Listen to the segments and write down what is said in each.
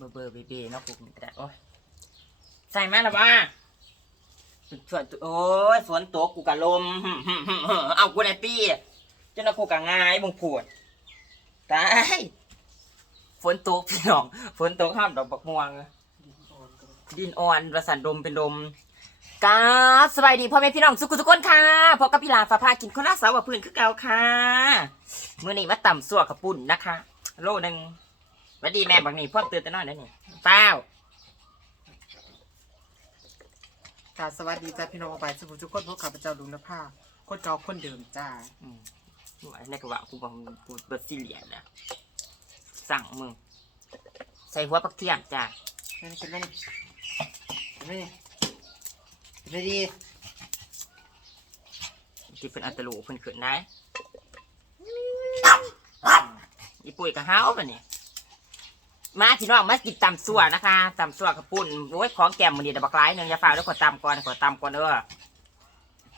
เบอร์เบอร์เบเบเนาะกูกระดาษโอ้ยใส่มาแล้วบ้าฝนโอ้ยฝนตกกูกะลม เอากูในตี้จนเอากูกะง่ายบุงปวดตายฝนตกพี่น้องฝนตกห้ามดอกบักม่วงดินอ่อนประสันดมเป็นดมกราบสบายดีพ่อแม่พี่น้องสุขุทุกคนค่ะพบกับพี่ลาฟ้าพากินคนละสาวกับพื้นคือเก่าค่ะมื้อนี้มาต่ำสั่วกับปุ่นนะคะ โลหนึ่งห วัดดีแม่บักนี่พ่อเตือนแต่น้อยได้นี่เปล่าค่ะสวัสดีจ้าพี่น้องไปสุภุทุกคนพวกข้าพเจ้าลุงนภาคนเก่าคนเดิมจ้าอืมไอ้นี่ก็ว่ากูบอกกูเบิดซีเรียสนะสั่งมึงใส่หัวปักเทียมจ้าเป็นเป็นไรเป็นไรเป็นไรดีที่เป็นอัตลูเพิ่นขึ้นได้อีปุ๋ยกับเฮาปะเนี่ย มาพี่น้องมากินตำสั่วนะคะตำสั่วกับปุ่นโอ้ยของแก้มมันดีแต่บักร้ายหนึ่งอย่าฝ่าแล้วขอตำก่อนขอตำก่อนเด้อ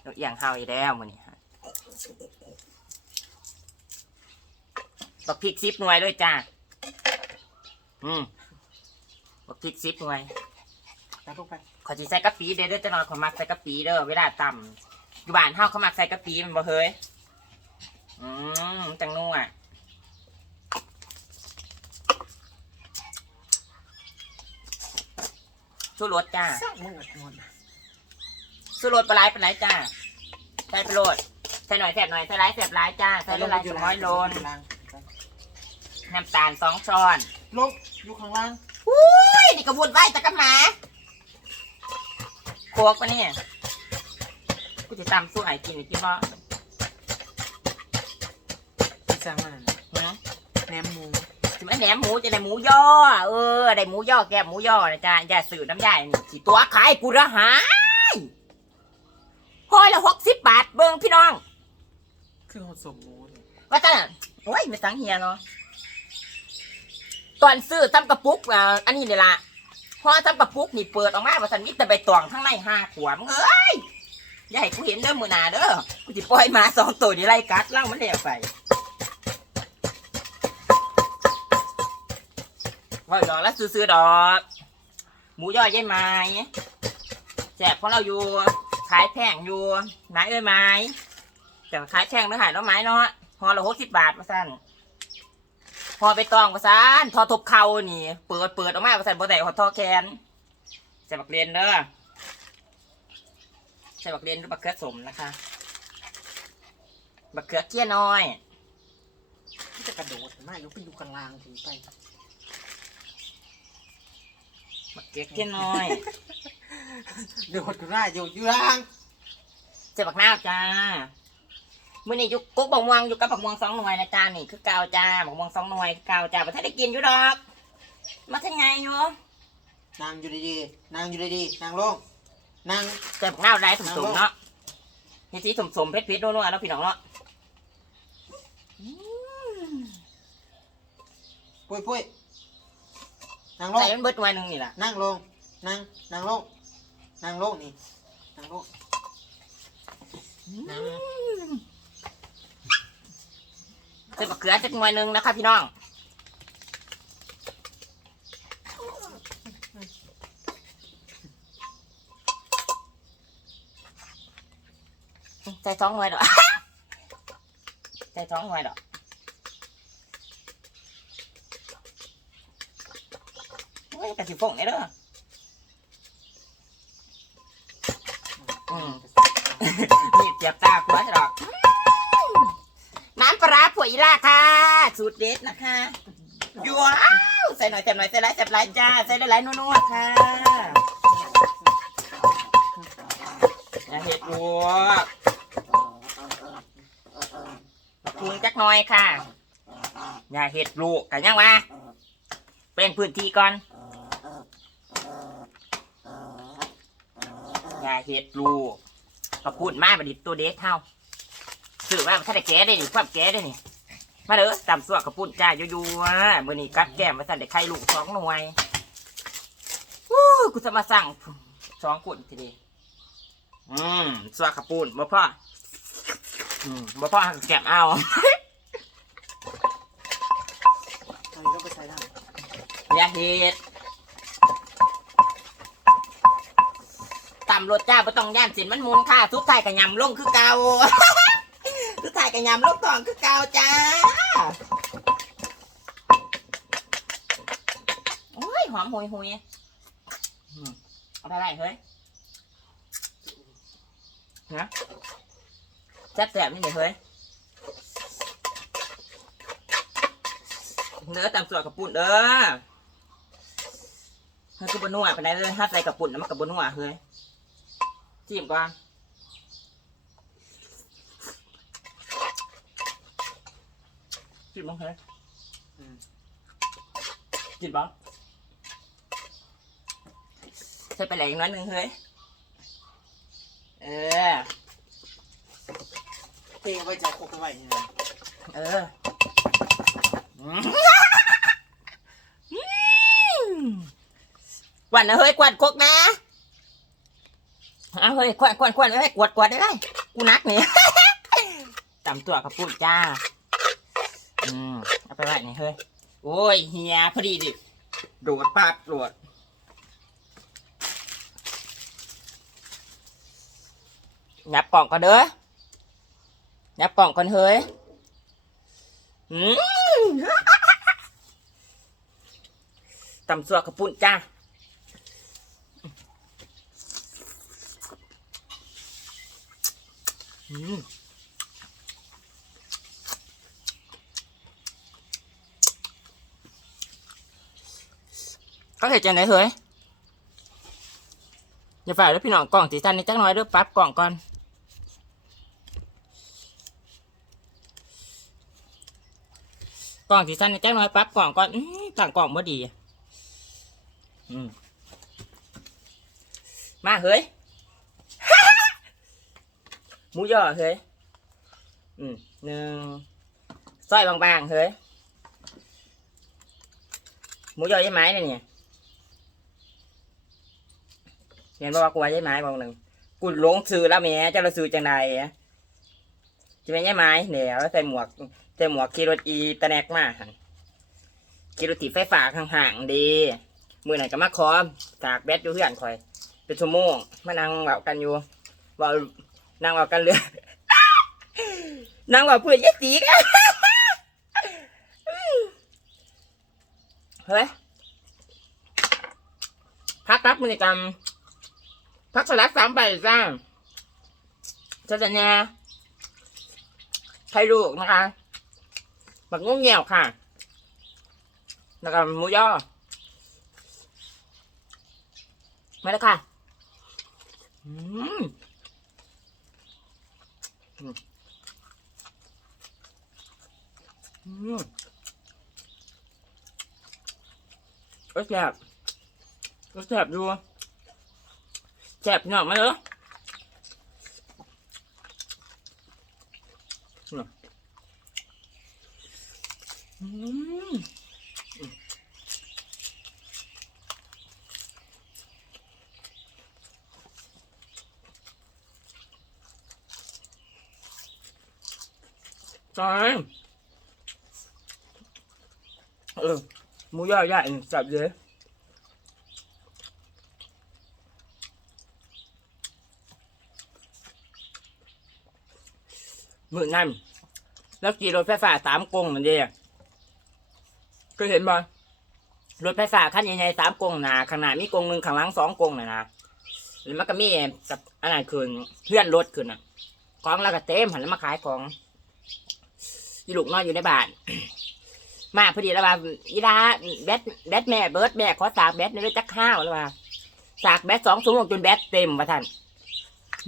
เดี๋ยวเอียงเฮาอีกแล้วมันนี่บักพริกซิปหน่วยด้วยจ้าอืมบักพริกซิปหน่วยตามพวกไปขอจีใส่กะปิเด้อเด้อจะนอนขอมักใส่กะปิเด้อเวลาตำอยู่บ้านเฮาเขามักใส่กะปิมันบ่เฮ้ยอืมจังนัว สู้รสจ้าสร้างมึงอะทั้งหมดสู้รสปลาไหลปลาไหลจ้าใส่ไปโรดใส่หน่อยแสบหน่อยใส่หลายแสบหลายจ้าใส่หลายสองร้อยโลนน้ำตาลสองช้อนลงอยู่ข้างล่างอุ้ยนี่กระบุนไว้แต่กับหมาโคกปะเนี่ยกูจะตำสู้ไอ้กินอีกกินบ่ที่สร้างมันน่ะนะแหนมหมู ถึงแม้แหนมหมูจะได้หมูย่อ เออ ได้หมูย่อแกบหมูย่อนะจ๊ะอย่าสื่อน้ำใหญ่นี่ที่ตัวขายกูระหายพอยละหกสิบบาทเบิ้งพี่น้อง คือหดสมหมูเนี่ยว่าจ้ะโอ้ยไม่สังเฮียเนาะตอนซื้อตำกระปุกอ่าอันนี้เลยล่ะพอตำกระปุกนี่เปิดออกมาว่าสันมิตรใบตองข้างในห้าขวดมึงเอ้ยอย่าให้กูเห็นเด้อมือหนาเด้อกูจะปล่อยหมาสองตัวนี่ไล่กัดเล่ามันเรียกไป ว่าดอกแล้วซื้อๆดอก หมูย่อยยายไม้แจกของเราอยู่ ขายแพงอยู่ไหนเอ้ยไม้แต่ขายแพงเนื้อหายแล้วไม้เนาะพอละหกสิบบาทมาสั้นพอไปตองมาสั้นทอทบเข่านี่ เปิดเปิดออกมามาสั้นบ่ได้ขอทอแขนใส่บักเรียนเด้อใส่บักเรียนหรือบักเขือสมนะคะ บักเขือเกี้ยน้อยที่จะกระโดดมาอยู่ไปอยู่ข้างล่างถึงไป บักเขือเกี้ยน้อย เดี๋ยวหดกูได้อยู่อยู่ล่างเจ็บบักหน้าวจ้ามื่อนี้อยุกกุ๊กบักม่วงอยู่กับบักม่วงสองหน่วยนะจ้านี่คือเกาวจ้าบักม่วงสองหน่วยคือเกาวจ้าประเทศได้กินอยู่ดอก มาทางไงอยู่นางอยู่ดีๆนางอยู่ดีๆนางลงนางเจ็บบักหน้าวได้สมๆเนาะนี่สีสมๆเพชรเพชรนัวๆเนาะพี่น้องเนาะอืมปุ้ยปุ้ย นางลง ใส่มันเบิดหน่วยหนึงนี่แหละนั่งลง นั่ง นั่งลง นั่งลงนี่ นั่งลง นั่งใส่บักเขือจักหน่วยหนึงนะคะพี่น้องใส่สองหน่วยดอก ใส่สองหน่วยดอก โอ้ยกระสิฟงไอ้เด้ออืมนี่เจียบตาผัวจะดอก น้ำปลาร้าผัวอีล่าค่ะ สูตรเด็ดนะคะยัวอ้าวใส่หน่อยใส่หน่อยใส่หลายใส่หลายจ้าใส่หลายๆนัวๆค่ะอย่าเห็ดบัวปรุงจักหน่อยค่ะ อย่าเห็ดลูกกันยังวะเป็นพื้นที่ก่อน อย่าเห็ดลูกก็พูดมาบัดนี้ตัวเด็กเท่าสื่อว่าถ้าได้แก้ได้นี่ความแก้ได้นี่มาเด้อตำสัวกระปุ่นจ้าอยู่ๆอะมื่อนี้กัดแก้มมาสั่นได้ไข่ลูกสองหน่วยวู้กูจะมาสั่งสองกุ่นทีเดียวอืมสัวกระปุ่นบ่พ่ออืมบ่พ่อแก้มเอาอันนี้ก็ไปใส่ได้อย่าเห็ดำรถจ้าบ่ต้องย่านสินมันมุนค่ะสุดท้ายก็ยำลงคือเก่าสุดท้ายก็ยำลงตองคือเก่าจ้าโอ้ยหอมหุยหุยอืมเอาไปไรเฮ้ยนะแซ่บแซ่บนี่เดี๋ยวเฮ้ยเนื้อตามส่วนกับปุ่นเด้อเฮ้ยคือบนัวไปไหนเลยฮัดใส่กับปุ่นแล้วมันกับบนัวเฮ้ย จิ้มก่อนจิ้มบ้างเฮ้ยอืมจิ้มบ้างใส่ไปแหล่อีกน้อยหนึ่งเฮ้ยเออเตะไว้จากโคกไว้นี่นะเอออืมกวนนะเฮ้ยกวนคกนะ เอาเฮ้ยกวนกวนกวนเฮ้ยกวดกวดได้ไหมกูนักเนี่ยตำตัวกับปุ้นจ้า อืมเอาไปไว้นี่เฮ้ย โอ้ยเฮียพอดีดิโดดปาดโดดยับกล่องก่อนเด้อยับกล่องก่อนเฮ้ยอืมตำสัวกระปุ่นจ้า อืม เขาเห็นจังไหนเฮ้ยอย่าฝ่ายแล้วพี่น้องกล่องตีทันในจักหน้อยเด้อปรั๊บกล่องก่อนกล่องที่สั้นแจ้งน้อยปั๊บกล่องก่อนอื้อต่างกล่องบ่ดี อืมมาเฮ้ย หมูย่อเฮ้ยอืมหนึ่งซอยบางๆเฮ้ยหมูย่อใช่ไหมเนี่ยเรียเห็นบอกว่ากูว่าใช่ไหมบางหนึ่งกูหลงซื้อแล้วแม่เจ้าเราซื้อจังใดอะจะเป็นใช่ไหมเนี่ยแล้วใส่หมวกใส่หมวกขี่รถอีตะแนกมาหั่นขี่รถถีไฟฟ้าห่างๆดีมือไหนก็มาคอมจากแบตอยู่เพื่อนคอย เป็นชั่วโมงมานั่งเบากันอยู่เบา นั่งบากันเรือนั่งเบาเพื่อนยัดตีกันเฮ้ยพักรับมือกรรมพักสลัดสามใบจ้าจะจะเนี่ยให้ลูกนะคะบักงงเงี่ยวค่ะ แล้วก็หมูย่อมาแล้วค่ะ อืม ก็แซ่บก็แซ่บดูแซ่บหน่อยมาเลยอืม ใช่เออหมูย่อยใหญ่จับเลยมือนั่นแล้วกี่รถไฟฟ้าสามกงเหมือนเดียเคยเห็นบ่รถไฟฟ้าคันใหญ่ๆสามกงนาข้างหน้ามีกงหนึ่งข้างหลังสองกงนะนะแล้วมันก็มีกับอันนั้นคืนเพื่อนรถคืนน่ะของแล้วก็เต็มหันแล้วมาขายของีลูกนอนอยู่ในบ้าน มาพอดีแล้วว่าอีดาแบตแบตแม่เบิร์ดแม่ขอสากแบตในเรื่องจักข้าวแล้วว่าสากแบตสองสูงจนแบตเต็มว่าท่าน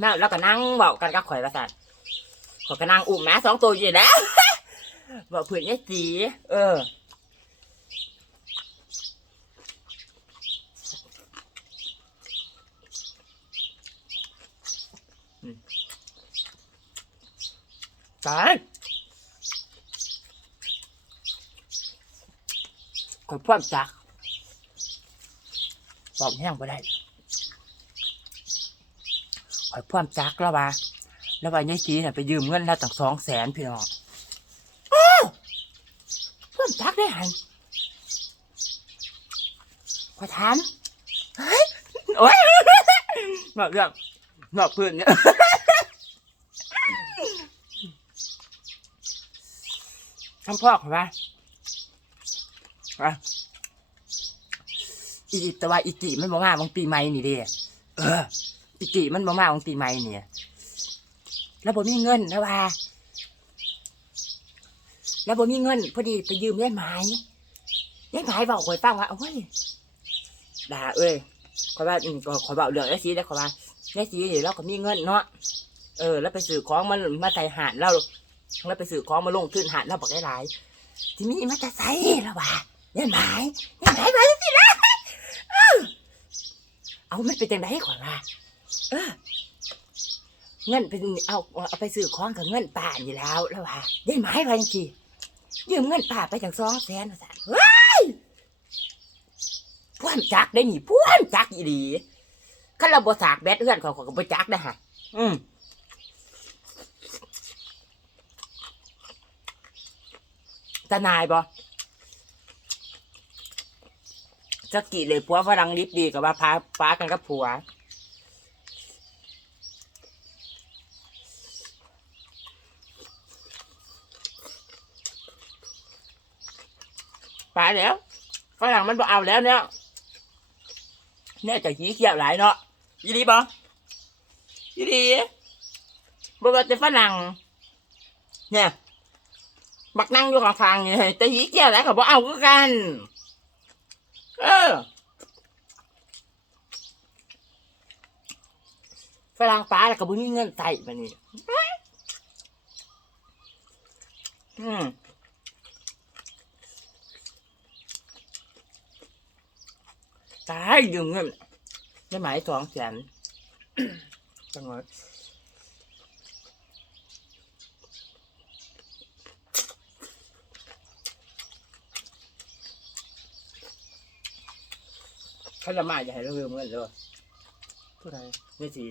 น่าแล้วก็นั่งเบากันก็ข่อยว่าท่านขอยก็นั่งอุ้มหมาสองตัวอยู่แล้วบอกเพื่อนยายสีเออตาย คอยพ่อมจักบอกแห้งไปได้คอยพ่อมจักแล้วว่าแล้วว่ายายจีเนี่ยไปยืมเงินแล้วตั้งสองแสนพี่น้องอ้าวพ่อมจักได้หันคอยถามเฮ้ยโอ้ยบอกเรื่องนอกพื้นเนี่ยทำพ่อขอว่า อะอีแต่ว่าอีจิมันบ่มาบางปีใหม่นี่เด้เอออีจิมันบ่มาบางปีใหม่เนี่ยแล้วบ่มีเงินนะว่า แล้วบ่มีเงิน พอดีไปยืมยายไหมยายไหมบอกข่อยฟังว่าโอ้ยด่าเอ้ยข่อยว่าข่อยบอกเรื่องไอ้สีแล้วข่อยว่าไอ้สีเนี่เราก็มีเงินเนาะเออ แล้วไปซื้อของมันมาใส่หาดเราแล้วไปซื้อของมาลงทุนหาดเราบอกได้หลาย ที่มีมาจะใส่แล้วว่า ยายไหมยายไหมมาสิละเออเอามันเป็นจังไดข่อยว่าเออเงินเป็นเอาเอาไปซื้อของกับเงินป่าอยู่แล้วแล้วว่าได้ไหมไปจังทียืมเงินป่าไปจากสองแสนสามเฮ้ยพ่วนจักได้หนิพ่วนจักอีดีขันเราบ่สากแบดเอื้อนขาเขาก็บ่จักได้ฮะอืมตานายบ่ จักกี่เลยผัวฝรั่งลิบดีกับว่าพาป้ากันกับผัวไปแล้วฝรั่งมันบอกเอาแล้วเนี่ยเนี่ยจะขี้เกียจหลายเนาะยี่ดีบอยี่ดีบอกว่าจะฝรั่งเนี่ยบักนั่งอยู่ข้างๆเนี่ยแต่ขี้เกียจหลายเขาบอกเอาคือกัน เออฝรั่งป้าแล้วก็บุญเงินใส่มานี่อืมตายยืมเงินได้หมายสองแสนจังหวะ ข้าละมาอย่าให้เราลืมเงินเลยผู้ใดนี่สี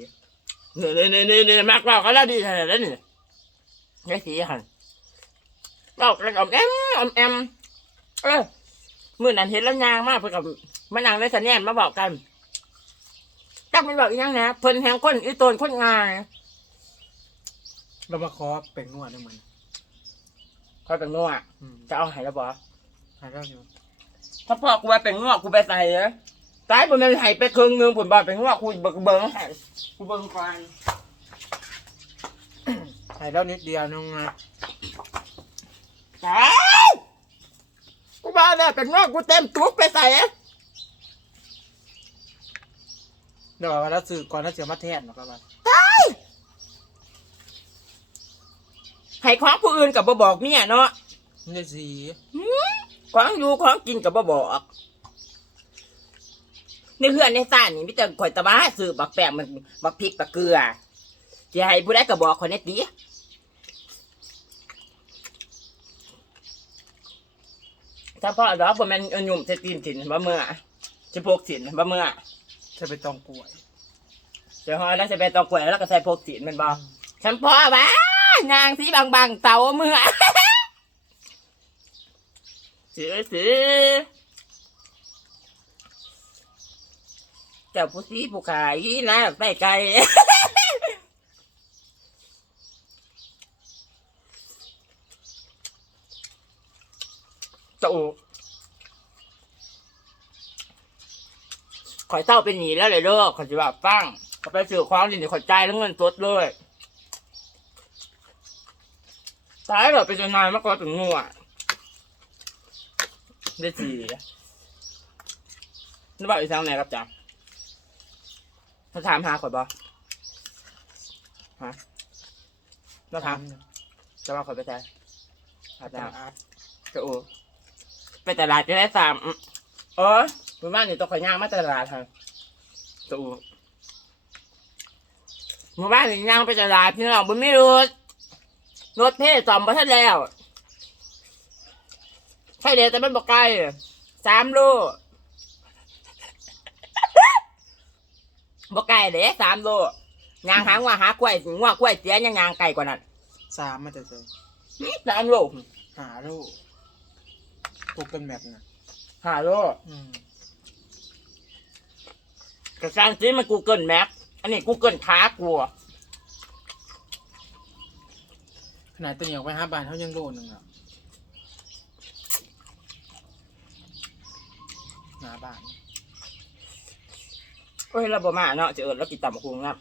เนี่ยเนี่ยเนี่ยเนี่ยมากกว่าเขาแล้วดีขนาดนั้นนี่นี่สีหันเราแล้วอมแอมอมแอมเออมื่อนั้นเห็นแล้วยางมากเพื่อกับมานั่งในสัญญาณมาบอกกันจักมันบอกอีกอยังนะเพิ่นแหงคนอีโตนคนงานเรามาขอเป็นนวดได้มันเขาเป็นงัวอืมจะเอาใหายแล้วบอกหายแล้วอยู่ถ้าพ่อกูไปเป็นงัวกูไปใส่เลย ตายบนนั้นใหายไปครึ่งหนึงผมบอกเป็นงัวกูเบิกเบิ้งให้กูเบิ้งควานหายแล้วนิดเดียวนึงนะตายกูบอกแล้วเป็นงัวกูเต็มตุ๊กไปใส่เดี๋ยวเราสื่อก่อนแล้วเสียมาแทนหรอกครับว่าให้ของผู้อื่นกับบ่บอกเมียเนาะนี่สีของอยู่ของกินกับบ่บอก ในเพื่อนในซ่านนี่มิแต่ข่อยตะบ้าซื้อบักแปะมันบักพริกบักเกลือจะให้ผู้ใดก็บอกคนในตีถ้าพ่อดอกบ่แม่นเอาหยุ่มใส่ตีนสินบ่เมื่อจะพกสินบ่เมื่อจะไปตองป่วยเดี๋ยวฮอยแล้วจะไปตอกกล้วยแล้วก็ใส่พกสินแมันบ่ฉันพ่อว่านางสีบางๆเต่าเมื่อสือสือ เจ้าผู้ซีผู้ขายนะไปไกลตู่ข่อยเต้าเป็นหนีแล้วเลยเด้อข่อยจะแบบฟังก็ไปซื้อของดินข่อยจ่ายแล้วเงินสดเลยตายแบบเป็นจนนานมากกว่าถึงงัวได้สีนึกว่าอีสังไหนครับจ๊ะ มาถามหาข่อยบ่ฮะมาถามจะว่าข่อยไปใจอาอาจาจารรย์ย์อาร์ตจะโอไปตลาดจะได้สามอืมเออหมู่บ้านนี่ต้องขอยย่างมาตลาดค่ะจะโอหมู่บ้านนี่ย่างไปตลาดพี่น้องบุญไม่รู้รถเพ่สอมมาทันแล้วใช่เดียวแต่มันบอกไกลสามโล บอกไกลเด้สามโลยางหางว่าหากล้วยงัวกล้วยเสียยังยางไกลกว่านั้นสามมาจะเจอสามโลหาลูกปลูกเป็นแบบน่ะห้าโลอืมกระซังซื้อมากูเกิลแมปอันนี้กูเกิลค้ากลัวขนาดตัวเหนียวไปห้าบาทเขายังโลหนึงอะหนาบาท เฮ้ยเราบ่มาเนาะจะเอิญแล้วกินตำบักคุงครับ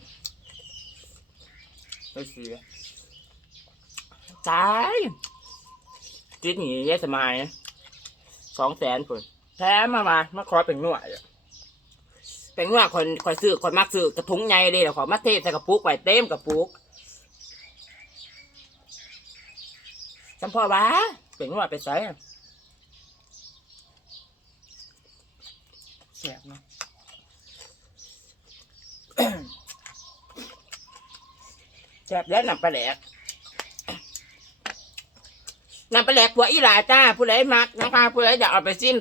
ไปเสียตายจิตหนียายสมัยสองแสนคนแท้มามามาขอเป็นหน่วยเป็นหน่วยคนคอยซื้อคนมักซื้อกระทุงใหญ่เลยแล้วขอมาเทใส่กระปุกไว้เต็มกระปุกจำพ่อวะเป็นหน่วยไปใส่แสบเนาะ แซ่บแล้วนำปลาแหลกนำปลาแหลกผัวอีหลาจ้า ผู้ใดมักนะคะ ผู้ใดอยากเอาไปจิ้ม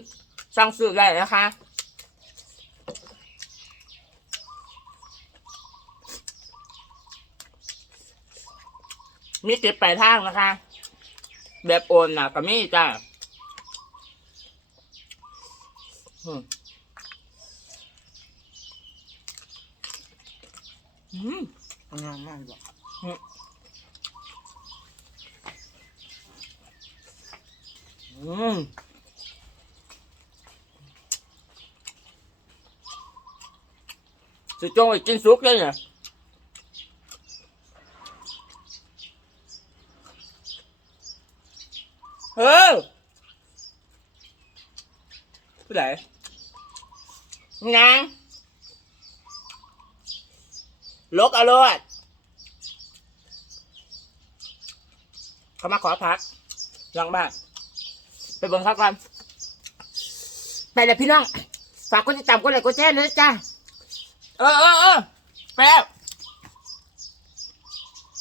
สั่งซื้อได้นะคะมีเก็บปลายทางนะคะ แบบโอนนะก็มีจ้าอืมอืม งามมากเลยอืมสุดจงไปกินซุกเลยเนี่ยเฮ้ยผู้ใดนางลกเอารถ เขามาขอพักลองบ้างไปเบิ่งเขาก่อนไปเลยพี่น้อง ฝากกดติดตามกดไลค์กดแชร์เลยนะจ้าเออเออเออไปแล้ว